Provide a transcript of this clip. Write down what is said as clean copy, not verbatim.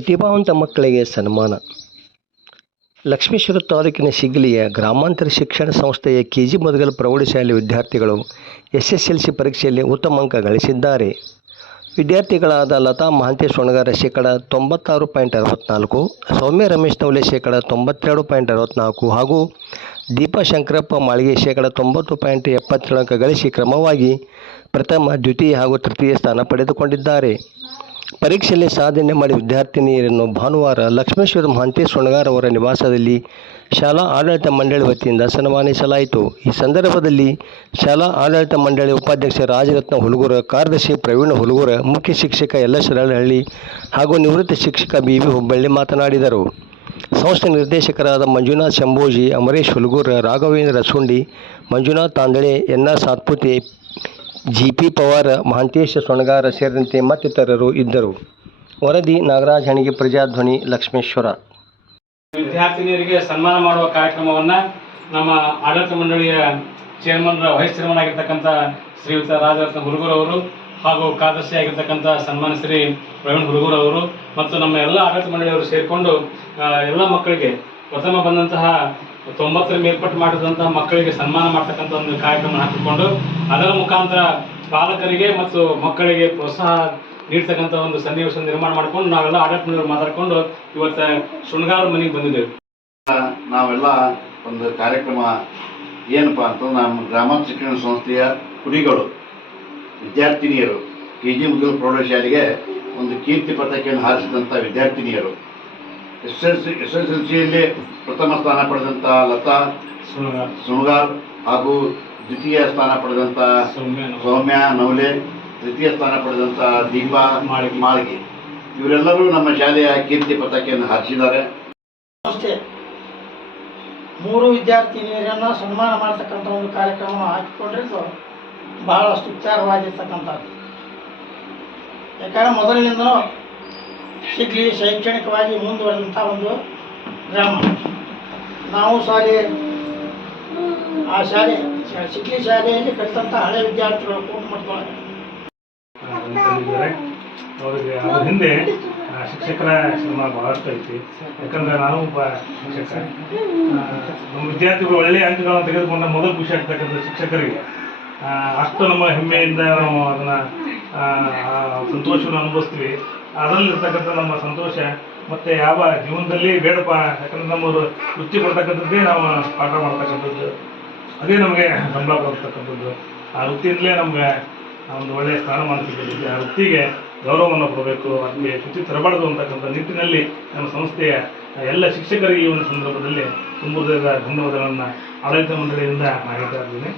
ಪ್ರತಿಭಾವಂತ ಮಕ್ಕಳಿಗೆ ಸನ್ಮಾನ. ಲಕ್ಷ್ಮೇಶ್ವರ ತಾಲೂಕಿನ ಶಿಗ್ಲಿಯ ಗ್ರಾಮಾಂತರ ಶಿಕ್ಷಣ ಸಂಸ್ಥೆಯ ಕೆಜಿ ಮೊದಲ ಪ್ರೌಢಶಾಲೆ ವಿದ್ಯಾರ್ಥಿಗಳು SSLC ಪರೀಕ್ಷೆಯಲ್ಲಿ ಉತ್ತಮ ಅಂಕ ಗಳಿಸಿದ್ದಾರೆ. ವಿದ್ಯಾರ್ಥಿಗಳಾದ ಲತಾ ಮಹಾಂತೇಶ್ ಹೊಣಗಾರ ಶೇಕಡ 96.64, ಸೌಮ್ಯ ರಮೇಶ್ ನವಲೆ ಶೇಕಡ 92.64 ಹಾಗೂ ದೀಪಾ ಶಂಕರಪ್ಪ ಮಾಳಿಗೆ ಶೇಕಡ 90.77 ಅಂಕ ಗಳಿಸಿ ಕ್ರಮವಾಗಿ ಪ್ರಥಮ, ದ್ವಿತೀಯ ಹಾಗೂ ತೃತೀಯ ಸ್ಥಾನ ಪಡೆದುಕೊಂಡಿದ್ದಾರೆ. ಪರೀಕ್ಷೆಯಲ್ಲಿ ಸಾಧನೆ ಮಾಡಿದ ವಿದ್ಯಾರ್ಥಿನಿಯರನ್ನು ಭಾನುವಾರ ಲಕ್ಷ್ಮೇಶ್ವರ ಮಹಾಂತೇಶ್ ಹೊಣಗಾರ ಅವರ ನಿವಾಸದಲ್ಲಿ ಶಾಲಾ ಆಡಳಿತ ಮಂಡಳಿ ವತಿಯಿಂದ ಸನ್ಮಾನಿಸಲಾಯಿತು. ಈ ಸಂದರ್ಭದಲ್ಲಿ ಶಾಲಾ ಆಡಳಿತ ಮಂಡಳಿ ಉಪಾಧ್ಯಕ್ಷ ರಾಜರತ್ನ ಹುಲಗೂರ, ಕಾರ್ಯದರ್ಶಿ ಪ್ರವೀಣ ಹುಲಗೂರ, ಮುಖ್ಯ ಶಿಕ್ಷಕ LS ರಳಹಳ್ಳಿ ಹಾಗೂ ನಿವೃತ್ತ ಶಿಕ್ಷಕ BV ಹುಬ್ಬಳ್ಳಿ ಮಾತನಾಡಿದರು. ಸಂಸ್ಥೆ ನಿರ್ದೇಶಕರಾದ ಮಂಜುನಾಥ್ ಶಂಭೋಜಿ, ಅಮರೇಶ್ ಹುಲಗೂರ, ರಾಘವೇಂದ್ರ ಸುಂಡಿ, ಮಂಜುನಾಥ್ ತಾಂದಳೆ, NR ಸಾತ್ಪುತೆ, GP ಪವಾರ, ಮಹಾಂತೇಶ ಸೊಣಗಾರ ಸೇರಿದಂತೆ ಮತ್ತಿತರರು ಇದ್ದರು. ವರದಿ ನಾಗರಾಜ್ ಹಣಿಗೆ, ಪ್ರಜಾಧ್ವನಿ, ಲಕ್ಷ್ಮೇಶ್ವರ. ವಿದ್ಯಾರ್ಥಿನಿಯರಿಗೆ ಸನ್ಮಾನ ಮಾಡುವ ಕಾರ್ಯಕ್ರಮವನ್ನು ನಮ್ಮ ಆಡಳಿತ ಮಂಡಳಿಯ ವೈಸ್ ಚೇರ್ಮನ್ ಆಗಿರ್ತಕ್ಕಂಥ ಶ್ರೀಯುತ ರಾಜರತ್ನ ಹುಲಗೂರ್ ಅವರು ಹಾಗೂ ಕಾರ್ಯದರ್ಶಿ ಆಗಿರ್ತಕ್ಕಂಥ ಸನ್ಮಾನ ಶ್ರೀ ಪ್ರವೀಣ್ ಹುಲಗೂರ್ ಅವರು ಮತ್ತು ನಮ್ಮ ಎಲ್ಲ ಆಡಳಿತ ಮಂಡಳಿಯವರು ಸೇರಿಕೊಂಡು ಎಲ್ಲ ಮಕ್ಕಳಿಗೆ ಪ್ರಥಮ ಬಂದಂತಹ 90ರ ಮೇಲ್ಪಟ್ಟು ಮಾಡಿದಂತಹ ಮಕ್ಕಳಿಗೆ ಸನ್ಮಾನ ಮಾಡ್ತಕ್ಕಂಥ ಒಂದು ಕಾರ್ಯಕ್ರಮ ಹಾಕಿಕೊಂಡು ಅದರ ಮುಖಾಂತರ ಪಾಲಕರಿಗೆ ಮತ್ತು ಮಕ್ಕಳಿಗೆ ಪ್ರೋತ್ಸಾಹ ನೀಡ್ತಕ್ಕಂಥ ಒಂದು ಸನ್ನಿವೇಶ ನಿರ್ಮಾಣ ಮಾಡಿಕೊಂಡು ನಾವೆಲ್ಲ ಆಡಳಿತ ಮಂಡಳಿಯವರು ಮಾತಾಡಿಕೊಂಡು ಇವತ್ತು ಶೃಂಗಾರ ಮನೆಗೆ ಬಂದಿದ್ದೇವೆ. ನಾವೆಲ್ಲ ಒಂದು ಕಾರ್ಯಕ್ರಮ ಏನಪ್ಪ ಅಂತಂದ್ರೆ ನಮ್ಮ ಗ್ರಾಮಾಂತರ ಶಿಕ್ಷಣ ಸಂಸ್ಥೆಯ ಕುಡಿಗಳು ವಿದ್ಯಾರ್ಥಿನಿಯರು KG ಮೊದಲ ಪ್ರೌಢಶಾಲೆಗೆ ಒಂದು ಕೀರ್ತಿ ಪತಾಕೆಯನ್ನು ಹಾರಿಸಿದಂಥ ವಿದ್ಯಾರ್ಥಿನಿಯರು, SSLCಯಲ್ಲಿ ಪ್ರಥಮ ಸ್ಥಾನ ಪಡೆದಂಥ ಲತಾ ಸುಣಗಾರ್ ಹಾಗೂ ದ್ವಿತೀಯ ಸ್ಥಾನ ಪಡೆದಂಥ ಸೌಮ್ಯ ನವಲೆ, ತೃತೀಯ ಸ್ಥಾನ ಪಡೆದಂಥ ದೀಪಾ ಮಾಳಿಗೆ, ಇವರೆಲ್ಲರೂ ನಮ್ಮ ಶಾಲೆಯ ಕೀರ್ತಿ ಪತಾಕೆಯನ್ನು ಹಾರಿಸಿದ್ದಾರೆ. ಅಷ್ಟೇ 3 ವಿದ್ಯಾರ್ಥಿನಿಯರನ್ನು ಸನ್ಮಾನ ಮಾಡತಕ್ಕಂಥ ಒಂದು ಕಾರ್ಯಕ್ರಮವನ್ನು ಹಾಕಿಕೊಂಡಿದ್ದು ಬಹಳಷ್ಟು ವಿಚಾರವಾಗಿರ್ತಕ್ಕಂಥದ್ದು. ಯಾಕಂದರೆ ಮೊದಲಿನಿಂದಲೂ ಶಿಗ್ಲಿ ಶೈಕ್ಷಣಿಕವಾಗಿ ಮುಂದುವರೆದಂಥ ಒಂದು ಗ್ರಾಮ. ನಾವು ಶಿಗ್ಲಿ ಶಾಲೆಯಲ್ಲಿ ಕಲಿತಂಥ ಹಳೆ ವಿದ್ಯಾರ್ಥಿಗಳು ಕೂಟು ಮಾಡ್ತಾರೆ. ಅವರಿಗೆ ಅದ್ರ ಹಿಂದೆ ಶಿಕ್ಷಕರ ಶ್ರಮ ಭಾಳಷ್ಟು ಐತಿ. ಯಾಕಂದರೆ ನಾನು ಒಬ್ಬ ಶಿಕ್ಷಕ, ನಮ್ಮ ವಿದ್ಯಾರ್ಥಿಗಳು ಒಳ್ಳೆಯ ಅಂಕಗಳನ್ನು ತೆಗೆದುಕೊಂಡ ಮೊದಲು ಖುಷಿ ಆಗ್ತಕ್ಕಂಥ ಶಿಕ್ಷಕರಿಗೆ ಅಷ್ಟು ನಮ್ಮ ಹೆಮ್ಮೆಯಿಂದ ನಾವು ಅದನ್ನು ಸಂತೋಷವನ್ನು ಅನುಭವಿಸ್ತೀವಿ. ಅದರಲ್ಲಿರ್ತಕ್ಕಂಥ ನಮ್ಮ ಸಂತೋಷ ಮತ್ತು ಯಾವ ಜೀವನದಲ್ಲಿ ಬೇಡಪ್ಪ, ಯಾಕಂದರೆ ನಮ್ಮ ವೃತ್ತಿ ಕೊಡ್ತಕ್ಕಂಥದ್ದೇ ನಾವು ಪಾಠ ಮಾಡ್ತಕ್ಕಂಥದ್ದು, ಅದೇ ನಮಗೆ ಸಂಬಳ ಕೊಡ್ತಕ್ಕಂಥದ್ದು. ಆ ವೃತ್ತಿಯಿಂದಲೇ ನಮಗೆ ಒಂದು ಒಳ್ಳೆಯ ಸ್ಥಾನಮಾನ ಸಿಗಲಿದೆ. ಆ ವೃತ್ತಿಗೆ ಗೌರವವನ್ನು ಕೊಡಬೇಕು, ಅದಕ್ಕೆ ಚ್ಯುತಿ ತರಬಾರ್ದು ಅಂತಕ್ಕಂಥ ನಿಟ್ಟಿನಲ್ಲಿ ನಮ್ಮ ಸಂಸ್ಥೆಯ ಎಲ್ಲ ಶಿಕ್ಷಕರಿಗೆ ಈ ಒಂದು ಸಂದರ್ಭದಲ್ಲಿ ತುಂಬ ಧನ್ಯವಾದಗಳನ್ನು ಆಡಳಿತ ಮಂಡಳಿಯಿಂದ ನಾನು ಹೇಳ್ತಾ ಇದ್ದೀನಿ.